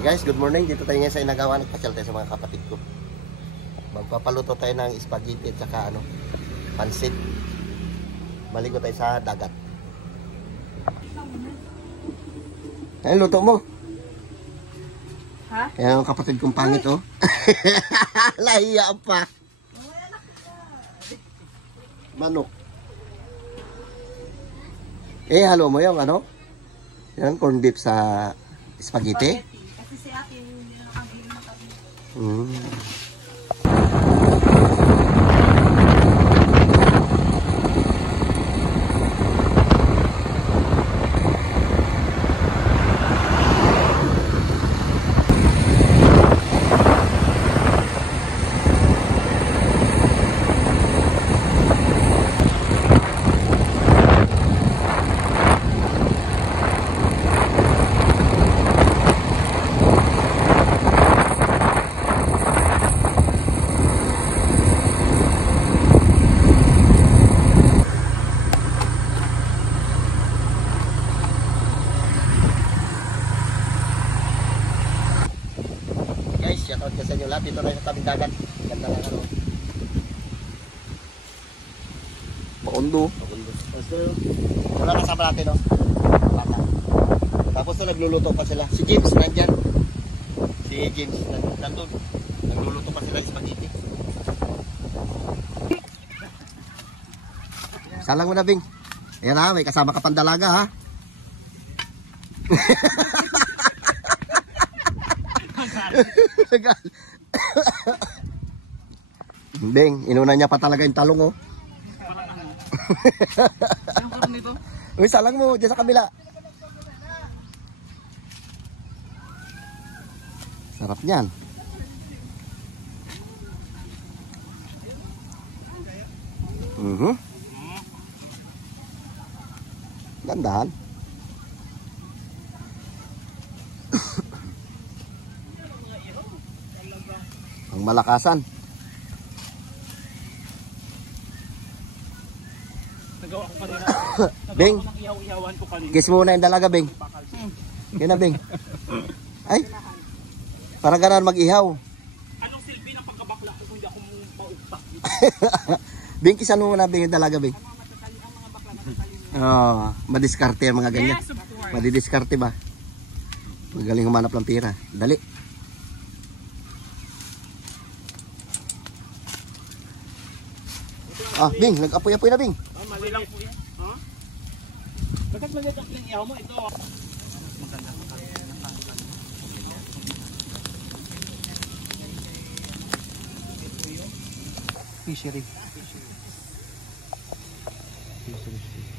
Hey guys, good morning. Dito tayo ngayon sa Inagawa. Nagpasyal tayo sa mga kapatid ko. Magpapaluto tayo ng spaghetti at saka pansit. Maligo tayo sa dagat. Ay, luto mo. Ha? Kaya ang kapatid kong pangit, oh. Lahiya pa. Manok. Halo mo yung yan, corned beef sa spaghetti. Kasi si ate yung nakabili ng kami. Shoutout ka sa inyo lahat. Dito na sa tabing dagat. Ganda na Paundo. Wala kasama natin, no? Bata. Tapos nagluluto pa sila. Si James nandyan. Si James nandun. Nagluluto pa sila spaghetti. Salang mo na, Bing. Ayan ha, may kasama ka pang dalaga, ha? Beng, inuna niya pa talaga yung talong, oh. Anong karoon nito? Uy, salang mo, dyan sa kabila. Sarap niyan. Gandahan. Ang malakasan. Nagawa ko kanina. Beng, Ihaw-ihawan ko kanina. kiss muna yung dalaga, Beng. Yan na, Beng. Ay, para ganaan mag-ihaw. Anong silbi ng pagkabakla ko kung hindi ako maugtak? Beng, kisan mo muna, Beng, yung dalaga, Beng. Oh, madiskarte yung mga ganyan. Yes, of course. Madidiskarte ba? Magaling humanap ng pira. Dali. Ah, Bing, nag-apoy-apoy na, Bing. Mali lang po yan. Huh? Bakit magandang yung ihaw mo? Ito. Maganda. Fishery.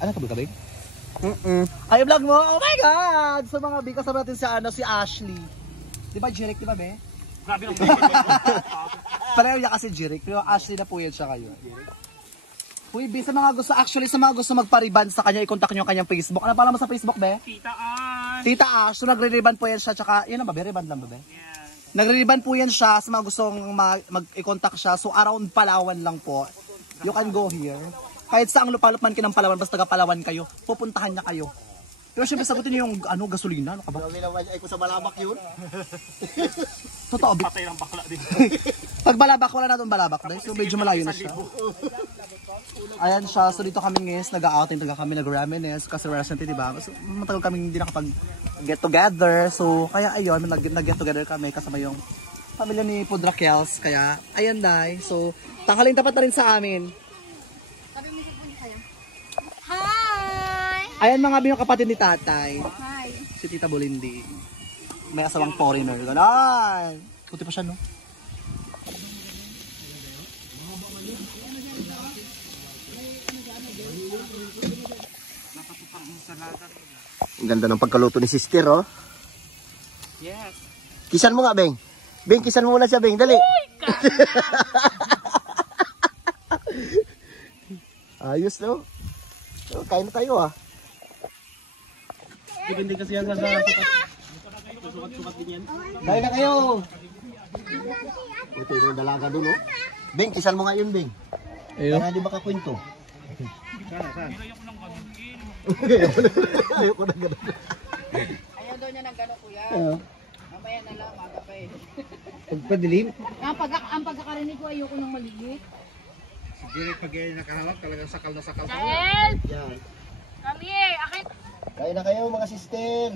Ano ka Bing? Ay, vlog mo! Oh my God! Sa mga Bing, kasama natin si Ashley. Di ba Jeric, di ba, be? Grabe lang. Pareho niya kasi Jeric, pero Ashley na po yan siya kayo. Uy, Bing, sa mga gusto magpa-reban sa kanya, i-contact nyo ang kanyang Facebook. Ano pala mo sa Facebook, be? Tita Ash. Tita Ash, so nagre-reban po yan siya, tsaka, yun na ba, be? Reban lang ba, be? Yeah. Nagre-reban po yan siya, sa mga gustong mag-i-contact siya, so around Palawan lang po. You can go here. Kahit sa ang lupalop man kinang Palawan, basta taga Palawan kayo, pupuntahan niya kayo. Pero syempre sagutin niyo yung gasolina, ano ka ba? Ay, kung sa Balabak yun. Totoo, Bing. Patay lang bakla din. Pag Balabak, wala na itong Balabak, guys. So medyo malayo na siya. Ayan siya, so dito kami ngayon, nag-outing talaga kami, nag-reminisce, kasi recently, diba? So, matagal kami hindi nakapag-get together, so kaya ayun, nag-get together kami kasama yung pamilya ni Pudrakels, kaya ayan dahil. So, tanghaling tapat na rin sa amin. Hi! Ayan mga yung kapatid ni tatay, Hi! si Tita Bolindi. May asawang foreigner, gano'n. Puti pa siya, no? Ang ganda ng pagkaluto ni sister, oh. Yes. Kisan mo nga, Beng. Beng, kisan mo muna siya, Beng. Dali. Ayos, no? So, kain na tayo, ah. Hindi kasi yan sa sukat-sukat din yan. Kain na kayo. Ito yung dalaga doon, oh. Beng, kisan mo nga yun, Beng. Para di makakwento. Ayaw daw niya ng gano'n, kuya. Mamaya na lang, maga pa eh. Pagpadilim. Ang pagkakarinig ko, ayoko ng maliit. Sige, pag nakahawak, talagang sakal na sakal. Kael! Yan. Kami, akin. Kain na kayo mga sister.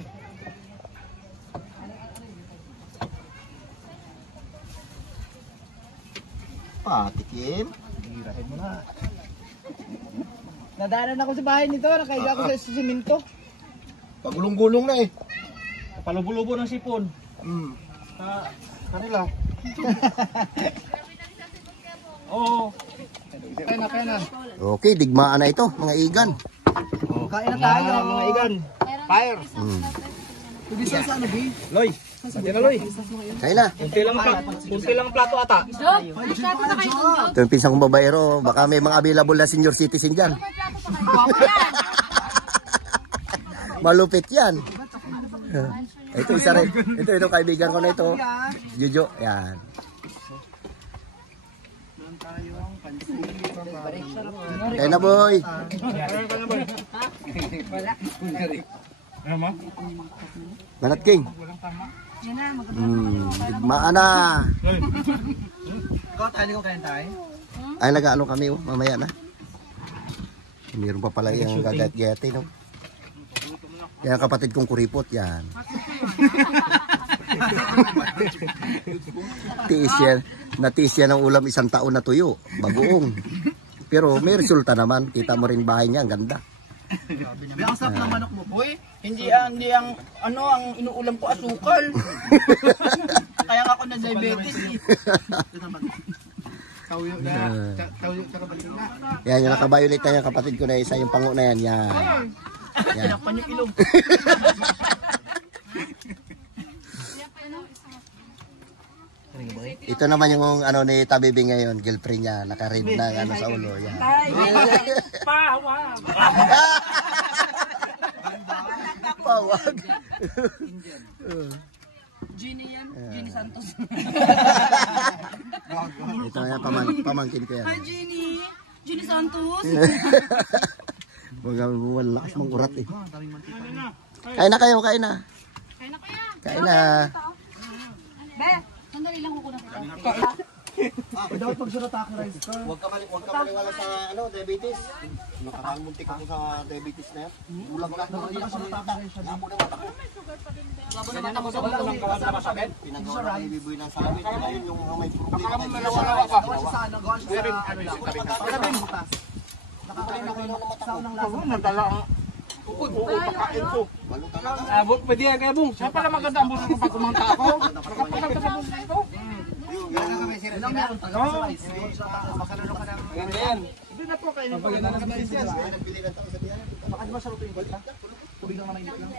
Patikim. Hirahin mo na. Nadaanan ako sa bahay nito, nakaiga ako sa siminto. Pagulong-gulong na eh. Palubo-lubo ng sipon. Kanila. Oo. Kaya na. Okay, digmaan na ito, mga igan. Kain na tayo. Mga igan. Fire. Pag-isa sa ano, B? Loy. Pati na, Loy. Kain na. Kunti lang ang plato ata. Job, may plato na kayo dun, Job. Ito yung pinsang kong babaero. Baka may mga available na senior citizen dyan. May plato pa kayo. Guwapo yan. Malupit yan. Ito isa rin. Ito kaibigan ko na ito. Jojo. Yan. Kain na, boy. Ano mo? Manat King. Digmaan na. Ikaw, tayo ko kain tayo. Ay, nag-ano kami, mamaya na. Mayroon pa pala yung gagat-gati, no? Yan kapatid kong kuripot, yan. Natiis yan ng ulam 1 taon na tuyo, bagoong. Pero may resulta naman, kita mo rin bahay niya, ang ganda. Ang sarap ng manok mo, boy. Hindi ang inuulam ko asukal. Kaya nga ako na diabetes eh. Tawyo tsaka balina. Yan, yung naka-violet na yan, kapatid ko na isa, yung pango na yan, yan. Yan. Tinakpan yung ilong. Ito naman yung ano ni Tabibi ngayon, girlfriend niya, naka-red na ano sa ulo, yan. Pawag. Genie yan. Genie Santos. Ito yan, pamangkin ko yan. Hi, Genie. Genie Santos. Wala lakas mong urat eh. Kain na kayo, kain na. Kaya na kaya. Kain na. Be, sandali lang kukunan kita. Dapat pagsulat ako, rice ko. Huwag ka maniwala sa ano, diabetes. Nakakalmuntik ako sa diabetes na yan. Ulang ko lang. Pinagawa na ibiboy ng sabi. Ngayon yung may problema. Sa ano, gawa siya sa... Nakakain ako ng saw ng lasa. Nagdala ang pagkain ko. Pwede yan kaya bung. Siya pala maganda ang buso kapag kumanta ako. Nakapagkanta sa buso ito. Ilang meron tayo sa rice. Ganda yan. Hindi na po kayo. Nagbili ng tao sa biyanan. Baka di ba sa luto yung bata? Tubig lang naman init lang.